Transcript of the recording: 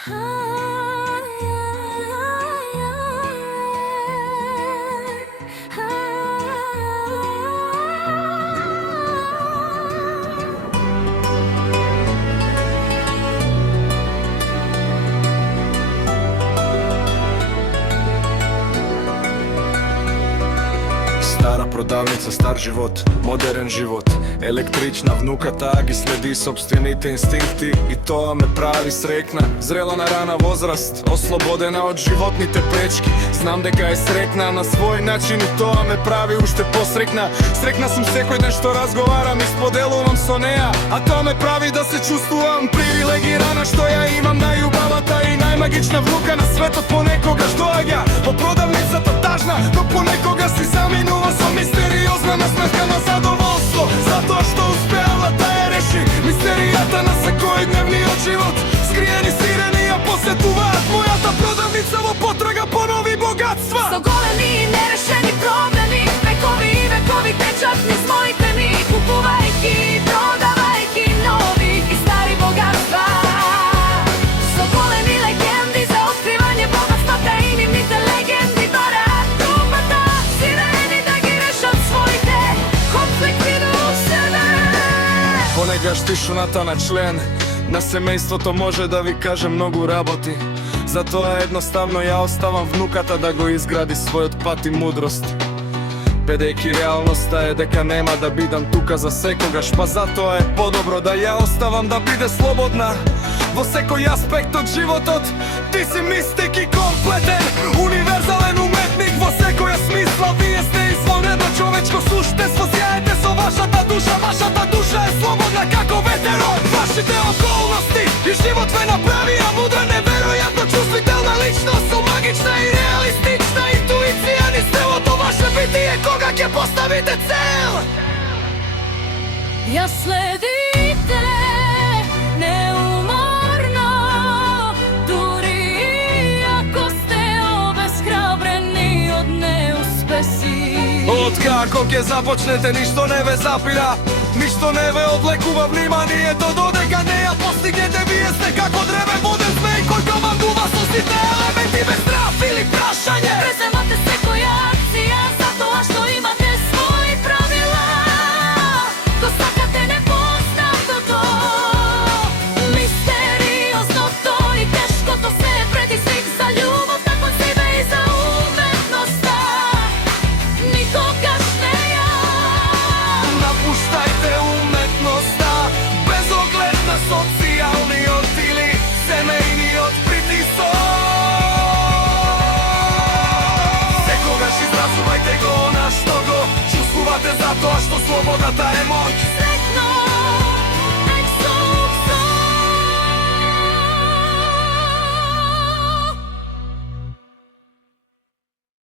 Стара продавница, стар живот, модерен живот. Електрична внуката ги следи собствените инстинкти и тоа ме прави срекна. Зрела на рана возраст, ослободена од животните пречки. Знам дека е срекна на свој начин и тоа ме прави уште посрекна. Срекна сум секој ден што разговарам и споделувам со неа, а тоа ме прави да се чувствувам привилегирана што ја имам најубавата и најмагична внука на светот. Понекогаш доаѓа во продавницата тажна, но понекогаш си заминува со мистериозна насмевка на задоволство, затоа што успеала да ја реши мистеријата на секојдневниот живот. Скриени сирени ја посетуваат мојата продавница во потрага по нови богатства. Со големи и нерешени проблеми, векови и векови течат низ моите ми, купувајќи и продавајќи нови и стари богатства. Со големи легенди за откривање богатствата, имените легенди бараат групата сирени да ги решат своите конфликти до себе. Понекогаш тишината на член на семејството може да ви каже многу работи. Затоа едноставно ја оставам внуката да го изгради својот пат и мудрост. Бидејќи реалноста е дека нема да бидам тука за секогаш, па затоа е подобро да ја оставам да биде слободна во секој аспект од животот. Ти си мистик и комплетен, универзален уметник во секоја смисла. Вие сте извонредно човечко суштество, сјаете со вашата душа. Вашата душа е слободна како ветерот. Вашите околности и живот ве направија мудра, неверојатно чувствителна личност со магична и реалистична интуиција низ целото ваше битие кога ќе поставите цел. Ја следите неуморно, дури и ако сте обесхрабрени од неуспеси. Откако ќе започнете, ништо не ве запира, ништо не ве одлекува вниманието, додека не ја постигнете. Вие сте како древен воден змеј кој командува со сите елементи без страв или прашање. Преземате секоја акција затоа што имате своји правила. Го сакате непознатото, мистериозното и тешкото се е предизвик за љубовта кон себе и за уметноста. Никогаш не ја Напуштајте уметноста без оглед на социјалниот или семејниот притисок. Секогаш изразувајте го она што го чувствувате, затоа што слободата е моќ.